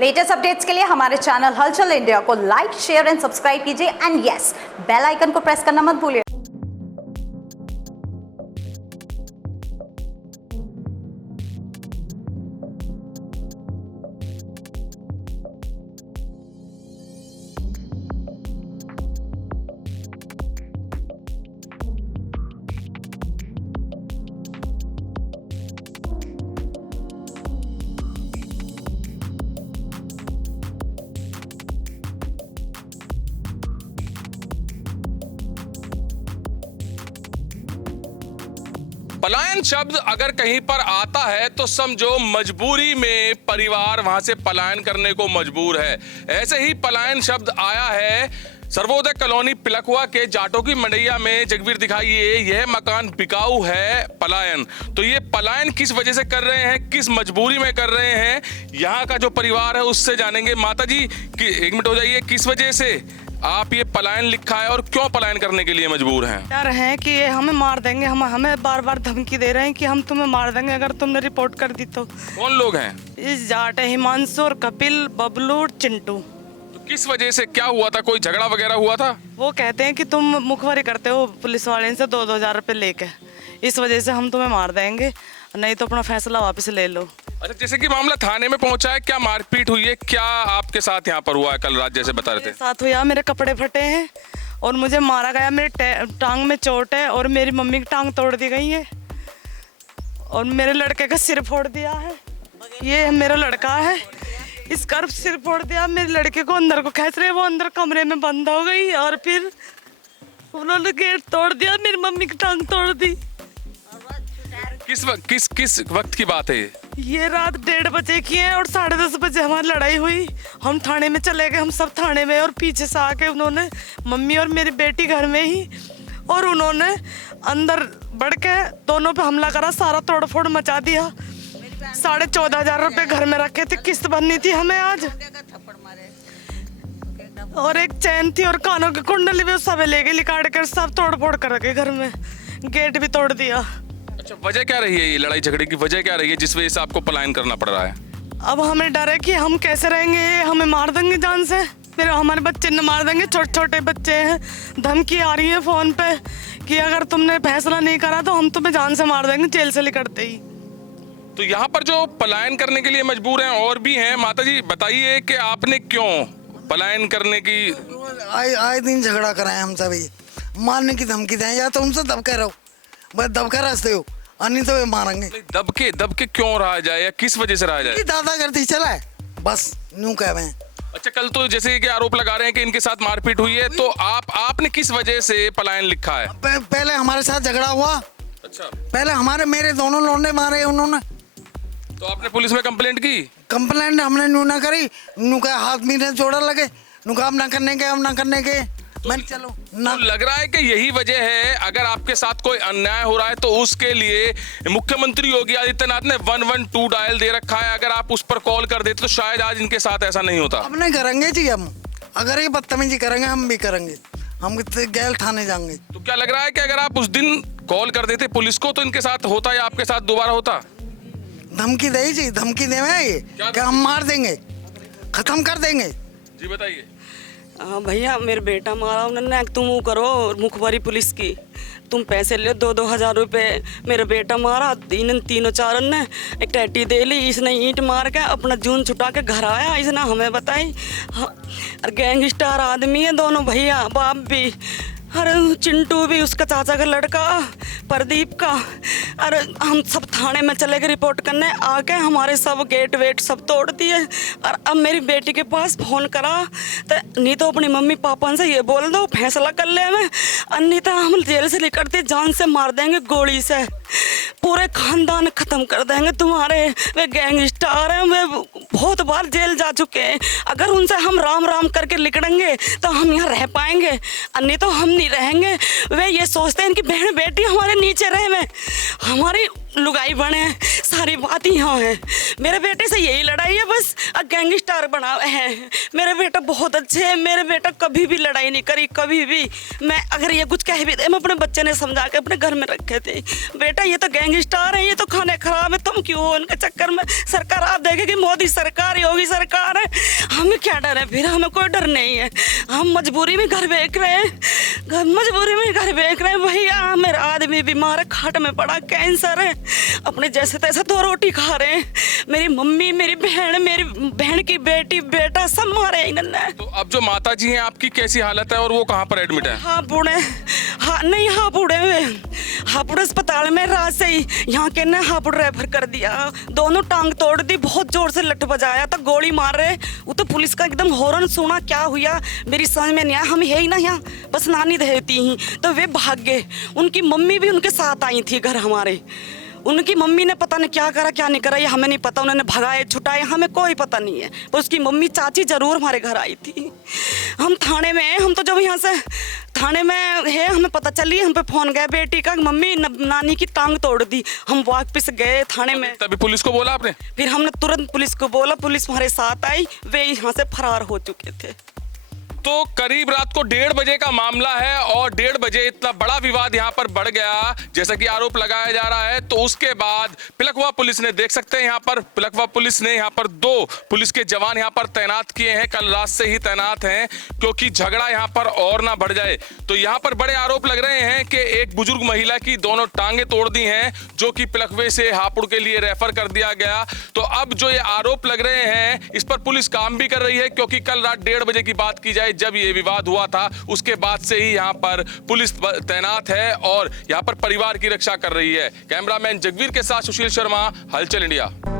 Latest updates के लिए हमारे चैनल हलचल इंडिया को लाइक, शेयर एंड सब्सक्राइब कीजिए एंड यस, बेल आइकन को प्रेस करना मत भूलिए। पलायन शब्द अगर कहीं पर आता है तो समझो मजबूरी में परिवार वहां से पलायन करने को मजबूर है। ऐसे ही पलायन शब्द आया है सर्वोदय कॉलोनी पिलखुआ के जाटों की मंडैया में। जगवीर दिखाइए, यह मकान बिकाऊ है, पलायन। तो ये पलायन किस वजह से कर रहे हैं, किस मजबूरी में कर रहे हैं, यहाँ का जो परिवार है उससे जानेंगे। माता जी एक मिनट हो जाइए, किस वजह से आप ये पलायन लिखा है और क्यों पलायन करने के लिए मजबूर हैं? डर है कि ये हमें मार देंगे, हमें बार बार धमकी दे रहे हैं कि हम तुम्हें मार देंगे अगर तुमने रिपोर्ट कर दी तो। कौन लोग हैं? इस जाट है हिमांशु और कपिल, बबलू, चिंटू। तो किस वजह से, क्या हुआ था, कोई झगड़ा वगैरह हुआ था? वो कहते हैं कि तुम मुखबरी करते हो पुलिस वाले से 2-2 हजार रुपये लेके, इस वजह से हम तुम्हें मार देंगे, नहीं तो अपना फैसला वापस ले लो। अच्छा, जैसे कि मामला थाने में पहुंचा है, क्या मारपीट हुई है, क्या आपके साथ यहाँ पर हुआ है? कल रात जैसे बता रहे थे। मेरे साथ हुआ, मेरे कपड़े फटे हैं और मुझे मारा गया, मेरे टांग में चोट है और मेरी मम्मी की टांग तोड़ दी गई है और मेरे लड़के का सिर फोड़ दिया है। ये मेरा लड़का है, इसका सिर फोड़ दिया, मेरे लड़के को अंदर को खींच रहे, वो अंदर कमरे में बंद हो गई और फिर उन्होंने गेट तोड़ दिया, मेरी मम्मी की टांग तोड़ दी। किस वक्त की बात है ये रात 1:30 बजे की है और 10:30 बजे हमारी लड़ाई हुई। हम थाने में चले गए, हम सब थाने में, और पीछे से आके उन्होंने, मम्मी और मेरी बेटी घर में ही, और उन्होंने अंदर बढ़ के दोनों पे हमला करा, सारा तोड़ फोड़ मचा दिया। 14,500 रुपये घर में रखे थे, किस्त भरनी थी हमें आज, और एक चैन थी और कानों की कुंडली भी सब ले गए, लिकाड़ कर सब तोड़ फोड़ कर रखे घर में, गेट भी तोड़ दिया। अच्छा, वजह क्या रही है ये लड़ाई झगड़े की, वजह क्या रही है जिस वजह से आपको पलायन करना पड़ रहा है? अब हमें डर है कि हम कैसे रहेंगे, हमें मार देंगे जान से, फिर हमारे बच्चे न मार देंगे, छोटे छोटे बच्चे हैं। धमकी आ रही है फोन पे कि अगर तुमने फैसला नहीं करा तो हम तुम्हें जान से मार देंगे, जेल से निकलते ही। तो यहाँ पर जो पलायन करने के लिए मजबूर हैं और भी हैं। माता जी बताइए कि आपने क्यों पलायन करने की? आए दिन झगड़ा कराए हम सभी, मारने की धमकी दें, या तो उनसे दबके रहो, बस दबका रास्ते हो, अन्य तो मारेंगे। दबके क्यों रहा जाए या किस वजह से रहा जाए? दादा करती चला है, बस न्यू कह रहे हैं। अच्छा, कल तो जैसे कि आरोप लगा रहे हैं कि इनके साथ मारपीट हुई है, तो आपने किस वजह से पलायन लिखा है? पहले हमारे साथ झगड़ा हुआ। अच्छा, पहले मेरे दोनों लौंडे मारे उन्होंने, तो आपने पुलिस में कंप्लेंट की? कंप्लेंट हमने न्यू ना करी, न्यू का हाथ मेरे जोड़ा लगे, न्यू का हम ना करने के मैं चलो ना। तो लग रहा है कि यही वजह है, अगर आपके साथ कोई अन्याय हो रहा है तो उसके लिए मुख्यमंत्री योगी आदित्यनाथ ने 112 डायल दे रखा है। अगर आप उस पर कॉल कर देते तो शायद आज इनके साथ ऐसा नहीं होता। अब नहीं करेंगे जी, हम अगर ये बदतमीजी करेंगे हम भी करेंगे, हम गैल थाने जाएंगे। तो क्या लग रहा है कि अगर आप उस दिन कॉल कर देते पुलिस को तो इनके साथ होता या आपके साथ दोबारा होता? धमकी दे जी, धमकी दे ये क्या हम मार देंगे, खत्म कर देंगे। जी बताइए। भैया मेरे बेटा मारा उन्होंने, तुम वो करो मुखबरी पुलिस की, तुम पैसे ले 2-2 हजार रुपये। मेरा बेटा मारा, तीनों चारों ने एक टैटी दे ली, इसने ईंट मार के अपना जून छुटा के घर आया, इसने हमें बताई। हाँ, और गैंगस्टर आदमी है दोनों भैया, बाप भी, अरे चिंटू भी, उसका चाचा का लड़का प्रदीप का। अरे हम सब थाने में चले गए रिपोर्ट करने, आके हमारे सब गेट वेट सब तोड़ दिए। और अब मेरी बेटी के पास फोन करा तो नहीं तो अपनी मम्मी पापा से ये बोल दो फैसला कर ले हमें, नहीं तो हम जेल से निकलते जान से मार देंगे गोली से, पूरे खानदान खत्म कर देंगे तुम्हारे। वे गैंगस्टर हैं, वे बहुत बार जेल जा चुके हैं, अगर उनसे हम राम राम करके निकलेंगे तो हम यहाँ रह पाएंगे, नहीं तो हम नहीं रहेंगे। वे ये सोचते हैं कि बहन बेटी हमारे नीचे रहे, में हमारी लुगाई बने, सारी बात यहाँ है। मेरे बेटे से यही लड़ाई है बस, गैंगस्टर बना है। मेरे बेटा बहुत अच्छे है, मेरे बेटा कभी भी लड़ाई नहीं करी, कभी भी। मैं अगर ये कुछ कह भी दे, मैं अपने बच्चे ने समझा के अपने घर में रखे थे, बेटा ये तो गैंगस्टर है, ये तो खाने खराब है, तुम हम क्यों उनके चक्कर में। सरकार आप देखें कि मोदी सरकार, योगी सरकार है, हमें क्या डर है? फिर हमें कोई डर नहीं है। हम मजबूरी में घर बेच रहे हैं, मजबूरी में घर बेच रहे हैं भैया। मेरा आदमी बीमार है, खाट में पड़ा, कैंसर है, अपने जैसे तैसे 2 रोटी खा रहे हैं। मेरी मम्मी, मेरी बहन की बेटी बेटा सब मारे इन्होंने। तो अब जो माता जी हैं आपकी कैसी हालत है और वो कहाँ पर एडमिट है? हापुड़े अस्पताल में रात से ही यहाँ के ने हापुड़ रेफर कर दिया। दोनों टांग तोड़ दी, बहुत जोर से लठ बजाया था, गोली मार रहे। वो तो पुलिस का एकदम हॉर्न सुना, क्या हुआ मेरी समझ में नहीं आया। हम है ही ना यहाँ, बस नानी रहती ही, तो वे भाग गए। उनकी मम्मी भी उनके साथ आई थी घर हमारे। उनकी मम्मी ने पता नहीं क्या करा क्या नहीं करा, ये हमें नहीं पता। उन्होंने भगाए छुटाए, हमें कोई पता नहीं है। पर उसकी मम्मी चाची जरूर हमारे घर आई थी। हम थाने में, हम तो जब यहाँ से थाने में है, हमें पता चली, हम पे फोन गया बेटी का, मम्मी नानी की टांग तोड़ दी। हम वापस गए थाने में। तभी पुलिस को बोला आपने? फिर हमने तुरंत पुलिस को बोला, पुलिस हमारे साथ आई, वे यहाँ से फरार हो चुके थे। तो करीब रात को 1:30 बजे का मामला है और 1:30 बजे इतना बड़ा विवाद यहाँ पर बढ़ गया जैसा कि आरोप लगाया जा रहा है। तो उसके बाद पिलखवा पुलिस ने, देख सकते हैं यहाँ पर पिलखवा पुलिस ने यहाँ पर 2 पुलिस के जवान यहाँ पर तैनात किए हैं, कल रात से ही तैनात हैं, क्योंकि झगड़ा यहाँ पर और ना बढ़ जाए। तो यहाँ पर बड़े आरोप लग रहे हैं कि एक बुजुर्ग महिला की दोनों टांगे तोड़ दी हैं, जो कि पिलखवे से हापुड़ के लिए रेफर कर दिया गया। तो अब जो ये आरोप लग रहे हैं इस पर पुलिस काम भी कर रही है, क्योंकि कल रात 1:30 बजे की बात की जाए जब ये विवाद हुआ था, उसके बाद से ही यहाँ पर पुलिस तैनात है और यहाँ पर परिवार की रक्षा कर रही है। कैमरामैन जगवीर के साथ सुशील शर्मा, हलचल इंडिया।